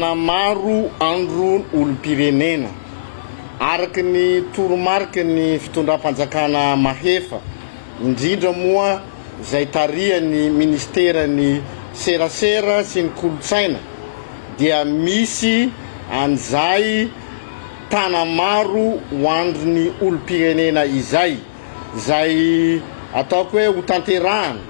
tanamaro andro olom-pirenena araky ny toromarika ny fitondram-panjakana mahefa indrindra moa zay tarihan'ny ministera ny serasera sy ny kolotsaina dia misy an'izay tanamaro hoandro ny olom-pirenena izay ataoko hoe ho tanterahana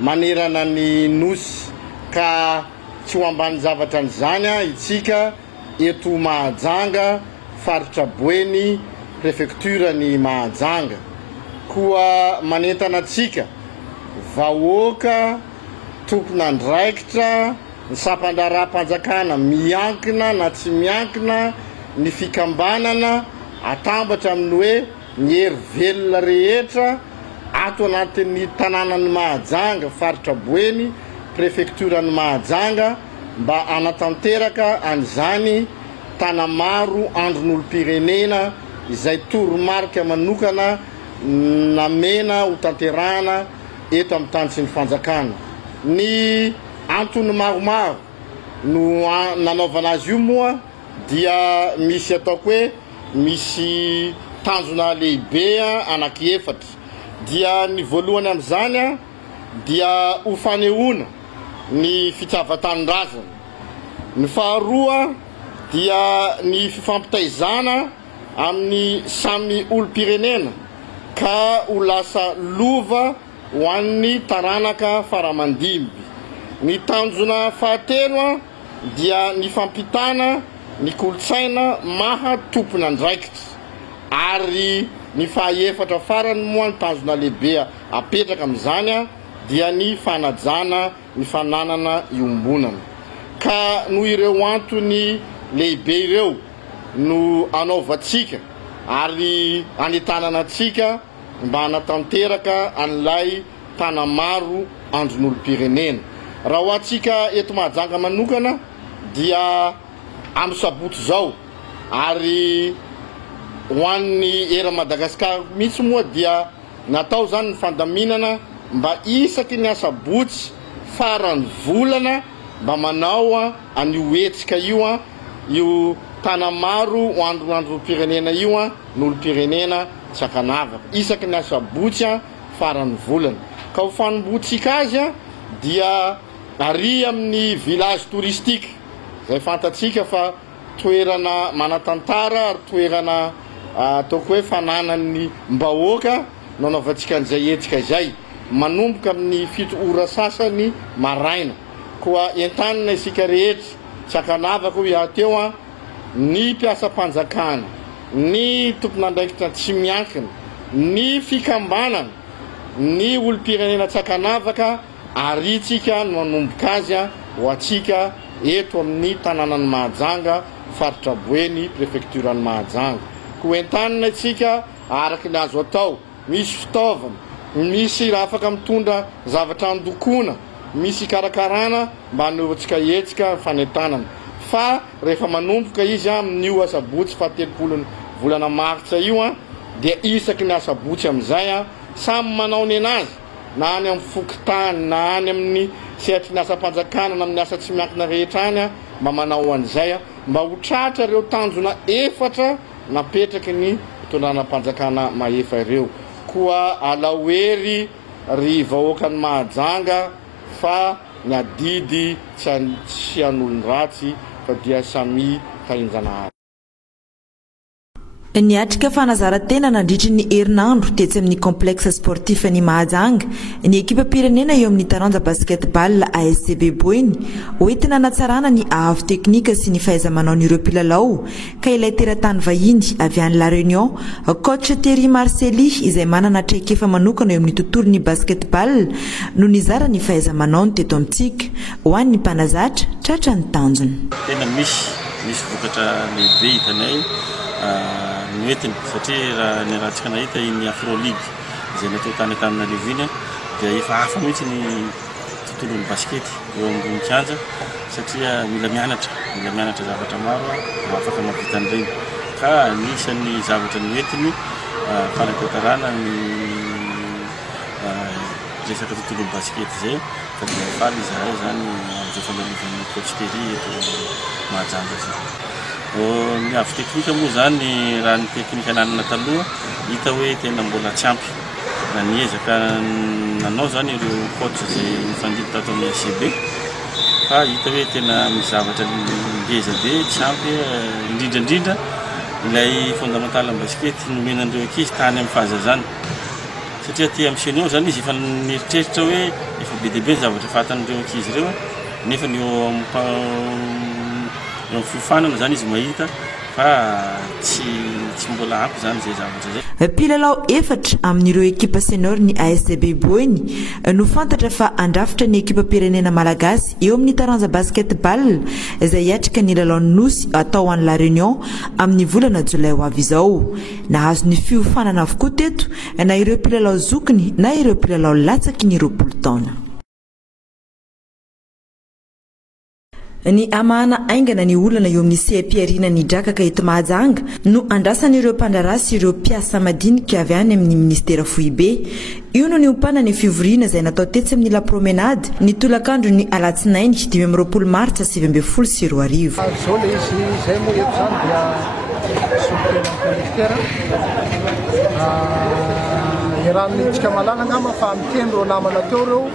manerana ny nosy ka tsy ho ambany zavatra an'izany itsika eto Mahajanga faritra Boeny prefecture ny Mahajanga koa manentana atsika vahoaka tompon'andraikitra ny sampandraram-panjakana miankina na tsy miankina ny fikambanana atambatra amin'ny hoe ny hery velona rehetra ato anatin'ny tanànan'ny Mahajanga faritra Boeny prefecture ny Mahajanga mba anatanteraka an'izany tanamaro andron'olom-pirenena izay toromarika manokana namena ho tanterahana eto amin'ny tany sy ny fanjakana. Ny antony maromaro no nanaovana azy io moa dia misy ataoko hoe misy tanjona lehibe anaky efatra. Dia ny voalohany amin'izany dia ho fanehoana ny fitsavan-tanindrazana. Ny faharoa dia ny fifampitaizana amin'ny samy olom-pirenena ka ho lasa lova ho an'ny taranaka faramandimby. Ny tanjona fahatelo dia ny fampitana ny kolotsaina maha tompon'andraikitra ary ny fahaefatra farany moa ny tanjona lehibe apetraka amin'izany dia ny fanajana ny fananana iombonana. Ka no ireo antony lehibe ireo no anaovantsika ary anitanana atsika mba hanatanteraka an'ilay tanamaro andron'olom-pirenena. Raha ho atsika eto Mahajanga manokana dia amin'ny sabotsy zao ary ho an'ny era Madagasikara mitsy moa dia natao zany ny fandaminana mba isaky ny asabotsy farany volana mba manao an'io hetsika io tanamaro ho andron'olom-pirenena io n'olom-pirenena Sakanavaka isaky ny asabotsy farany volana. Ka ho fanombotsika azy dia ary amin'ny village touristique zay fantatsika fa toerana manatantara ary toerana ataoko hoe fananan'ny mbahoaka nanaovantsika an'izay hetsika izay manomboka amin'ny 7 ora sasany maraina. Koa entanina isika rehetra Sakanavaka ho iateo ny mpiasam-panjakana, ny tompon'andraikitra tsy miankina, ny fikambanana, ny olom-pirenena Sakanavaka aritsika no manomboka azy ho atsika eto amin'ny tanànan'ny Mahajanga faritra Boeny prefecture ny Mahajanga. Koa entanina itsika araky ny azo atao misy fitaovana, misy raha afaka mitondra zavatra andokona, misy karakarana mba hanehoantsika hetsika fanentanana. Fa rehefa manomboka izy amin'io asabotsy fahatelopolon'ny volana Martsa io dia isaky ny asabotsy amin'izay samy manao ny anazy na any amin'ny fokotany na any amin'ny sehatry ny asa-panjakana na amin'ny asa tsy miankina rehetra any mba manao an'izay mba ho tratra ireo tanjona efatra napetraky ny fitondranam-panjakana mahefa ireo. Koa alahoery ry vahoakan'ny Mahajanga fa ny adidy tsy an'olon-dratsy fa dia samy tahinjanahary. Niatrika fanazara-tena nandritry ny herinandro tetsy amin'ny complexe sportif ny Mahajanga ny ekipa pirenena eo amin'ny taranja basketball ASCB Boeny hoentina hanatsarana ny ahavo teknika sy ny fahaiza-manaon'ireo mpilalao ka ilay teratany vahiny avy any La Réunion coach Thierry Marcely izay manana traikefa manokana eo amin'ny tontolon'ny basketball no nizara ny fahaiza-manaony teto amintsika ho an'ny mpanazatra tratra ny tanjony. Tena misy vokatra lehibe hitanay noentina satria raha ny rahantsika nahita iny Afro League izay natao tany Antananarivo iny dia efa hafa mihitsy ny tontolon'ny baskety eo ambony kianja satria mila mianatra zavatra maro afaka mahavita an'ireny ka anisan'ny zavatra noentiny fanatanterahana ny resaka tontolo basket zay fa dia faly izahay zany amin'izay fandalovan'ny coach Terry eto Mahajanga zay. Ny avy teknika moa zany raha ny teknika nanana taloha hita hoe tena mbola tsy ampy na niezaka nanao zany ireo coach zay nifandidy tato amin'ny ACB fa hita hoe tena misy zavatra ngeza be tsy ampy indrindrandrindra ilay fondamental amin'ny basket nomenandreo ankizy tany amin'ny fahazazana satria ty amin'ny senior zany izy efa nieritreritra hoe efa be dia be ny zavatra fatan'ireo ankizy ireo nefa ny eo amin'ny fiofanana zany izy mahita fa tsy mbola ampy zany zay zavatra zay. Mpilalao efatra amin'ireo ekipa senior ny ASB Boeny no fantatra fa andrafitra ny ekipa pirenena malagasy eo amin'ny taranja basketball izay hiatrika ny lalaon'ny nosy atao any La Réunion amin'ny volana Jolay ho avy izao. Nahazo ny fiofanana avokoa teto na ireo mpilalao zokiny na ireo mpilalao latsaky ny 20 taona. Ny amahana aingana ny olana eo amin'ny CP-arina ny drakaka eto Mahajanga no andrasan'ireo mpandarasy ireo mpiasa madinika avy any amin'ny ministera Foibe. Io no niompana ny fivoriana izay natao tetsy amin'ny La Promenade ny tolakandro ny alatsinainy 20 martsa 2024. Zao le izy izay moa eto zany dia solotena kolekitera iarahan'itsika malala angamba fa miteny reo namana teo reo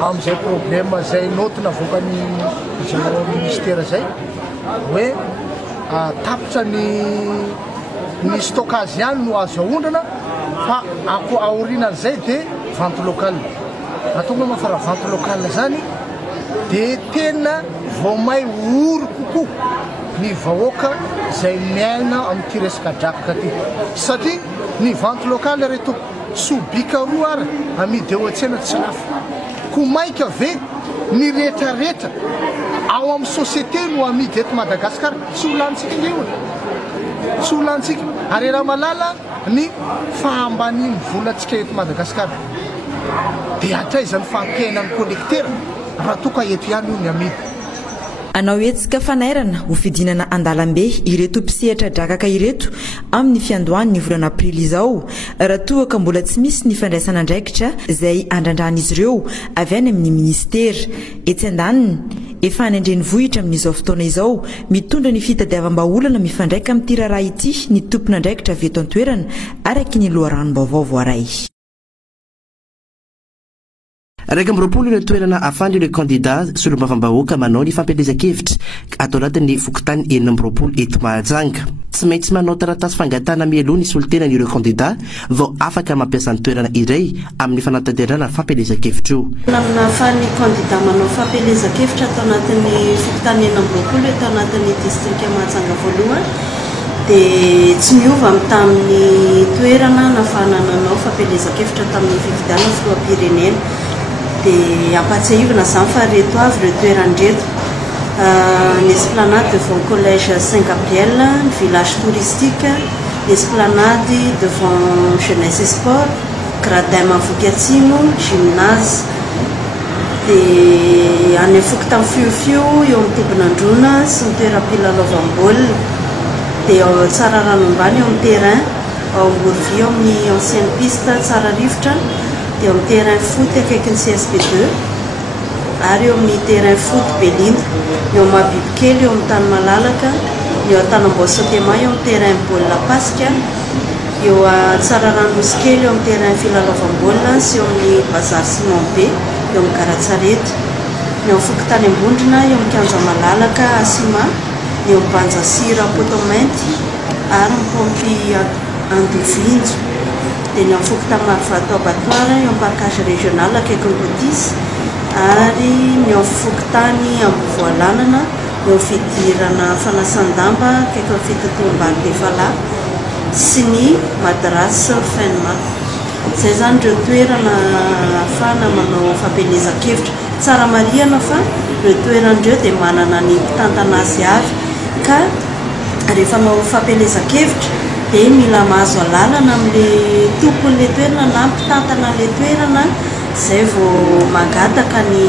amin'izay problème zay notina vokany zao ministera zay hoe tapitra ny stockage ihany no azo aondrana fa aorinan'izay dia vente locale atonga mafara vente locale zany dia tena vaomay ory kokoa ny vahoaka zay miaina amin'ity resaka drakaka ty satria ny vente locale reto sobika roa ary amidy eo an-tsena tsy lafo ko maika ve ny rehetrarehetra ao amin'ny société no amidy eto Madagasikara tsy ho lanitsika ingeona tsy ho lanitsika ary raha malala ny fahambaniny volantsika eto Madagasikara dia atraizany fampiainan'ny kolekitera raha toka eto ihany io ny amidy. Anao etsika fanairana ho fidinana andalambe ireto mpisehatra drakaka ireto amin'ny fiandohan'ny volana Aprily izao raha toa ka mbola tsy misy ny fandraisana andraikitra izay andrandrahan'izy ireo avy any amin'ny ministera. Etsy andaniny efa any andrenivohitra amin'izao fotoana izao mitondra ny fitadiavam-baolana mifandraika amin'ity raharaha ity ny tompona andraikitra avy eto an-toerana araky ny loharanom-baovao voaray. Raika amroapolo ireo toerana afandy ireo candidat solombavam-bahoaka manao ny fampielezan-kevitra atao anatin'ny fokotany 4 eto Mahajanga. Tsy maintsy manao taratasy fangatana mialoha ny solotena ireo candidat vao afaka mampiasa ny toerana iray amin'ny fanatanterana fampielezan-kevitra io. Namina afahan'ny candidat manao fampielezan-kevitra atao anatin'ny fokotany 4 eto anatin'ny distrika Mahajanga voalohany dia tsy miova amin'ny tamin'ny toerana nafahana nanao fampielezan-kevitra tamin'ny fifidianana filoham-pirenena. Dia ampatsiahivana zany fa reto avy ireo toeran-dreto l'esplanade devant collège Saint-Gabriel, ny village touristique, l'esplanade devant jeunesse et sport, gradin Mavoky Atsimo, gymnase. Dia any fokotany fiofio eo amin'ny tombon'androna sy ny toeram-pilalaovam-baolina. Dia tsara rano ambany eo amin'ny terrain ao Morvio eo amin'ny ancienne piste tsara rivotra. Dia amin'ny terrain foot akaikin'ny CSP2 ary eo amin'ny terrain foot Belinda, eo amin'ny bibikely eo amin'ny tany malalaka, eo Antanambaosotema eo amin'ny terrain baolina pasika, eo Tsararanosikely eo amin'ny terrain filalaovam-baolina sy eo amin'ny bazary Simon B eo amin'ny Garatsarety, eo amin'ny fokotany Ambondrina eo amin'ny kianja malalaka Asima, eo amin'ny Banjasira Potomainty ary amin'ny Pompy Andovinjo. Dia ny amin'ny fokotany Marivato Abattoir eo amin'ny parcage régional akaikin'ny Gotis ary ny amin'ny fokotany Ambovoalanana eo fidirana fanasan-damba akaikin'ny fitotoam-bary Defala sy ny madrasa Fenma. Izay zany ireo toerana ahafahana manao fampielezan-kevitra. Tsara marihana fa ireo toeran'ireo dia manana ny mpitantana azy avy ka rehefa manao fampielezan-kevitra dia mila mahazo alalana amin'ilay tompon'ilay toerana na mpitantana ilay toerana izay vao magataka ny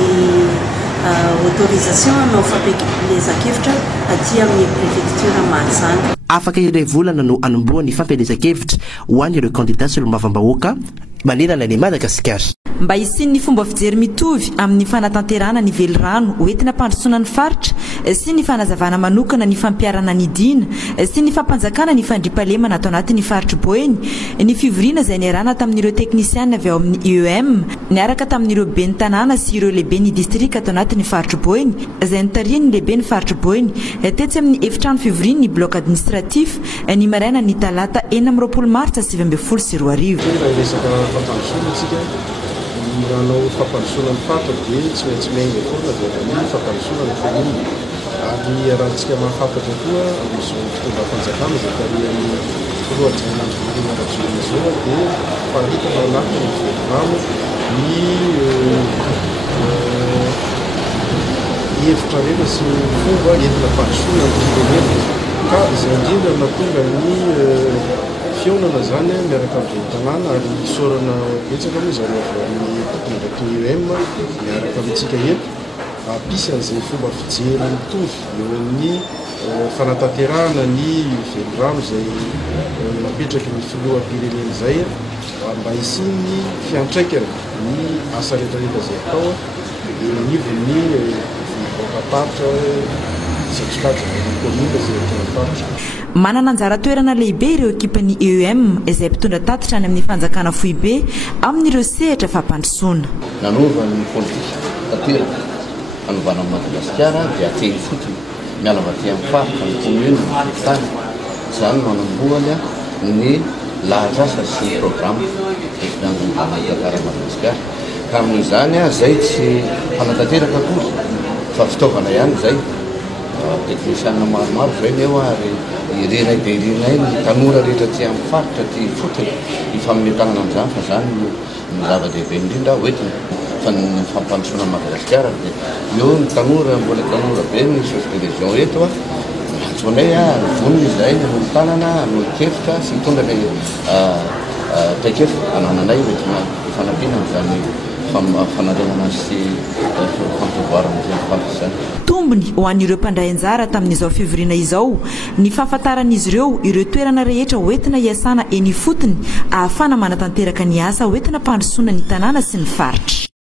autorisation hanao fampielezan-kevitra aty amin'ny préfecture Mahajanga. Afaka iray volana no anomboa ny fampielezan-kevitra ho an'ireo candidat solombavam-bahoaka manerana ny Madagasikara. mba hisiny ny fomba fijery mitovy amin'ny fanatanterana ny velorano hoentina mpandrosoana ny faritra sy ny fanazavana manokana ny fampiarana ny dina sy ny fampanjakana ny fandripalemana atao anatin'ny faritra boeny ny fivoriana izay niarana tamin'ireo teknisiana avy ao amin'ny UEM niaraka tamin'ireo ben'ny tanàna sy ireo lehibe ny distrika atao anatin'ny faritra boeny izay nitariany lehibe ny faritra boeny tetsy amin'ny efitrano fivoriany ny bloc administratif ny maraina ny talata 20 martsa 2024 sy 2024 nanao fampandrosoana ny fatra dia tsy maintsy mainga foana dia ny fampandrosoana ny commune ary rahantsika mahafantatra koa amin'izao fitondram-panjakana izay tarihan'ny roajinandro voalohany zao dia faritana ao anatiny velorano ny hevitra rehetra sy ny fomba entina fandrosoana ny firenena ka izay indrindra natonga ny fionana zany miaraka amin'ny tanàna ary isorana betsaka moa zany avy amin'ny tondrato UEM miaraka amintsika eto ampisy an'izay fomba fijery mitovy eo amin'ny fanatanterahana ny velorano izay napetraky ny filoham-pirenena izay mba hisiny fiantraikana ny asa rehetrarehetra izay atao dia nivony vokaparitra manana anjara toerana lehibe ireo ekipan'ny UEM izay mpitondra tatitra any amin'ny fanjakana foibe amin'ireo sehatra fampandrosoana. Nanova ny politika tanteraka hanovana Madagasikara dia ateny fotony miala avy aty amin'ny faritra ny commune ny tany izany no hanambohana ny lahatr'asa sy ny programme tantarana Madagasikara ka amin'izany izay tsy fanatanteraka akory fa fitaovana ihany izay teknisiana maromaro zay nefa ary irenay dia irenay ny tanora rehetra ty amin'ny faritra ty fotony hifametanana amin'izany fa zany ny zava-dehibe indrindra hoentina fa ny fampandrosoana Madagasikara dia eo ny tanora mbola tanora be ny source de région eto antsoinay vonony izay nolotanana nolokefitra sy mitondra ilay taikefa anananay hoentina hifanampiana amin'izany fanarenana sy fampivoarana izay faritra izany. Tombony ho an'ireo mpandray anjara tamin'izao fivoriana izao ny fahafantaran'izy ireo toerana rehetra hoentina hiasana eny fotony ahafana manatanteraka ny asa hoentina mpandrosoana ny tanàna sy ny faritra.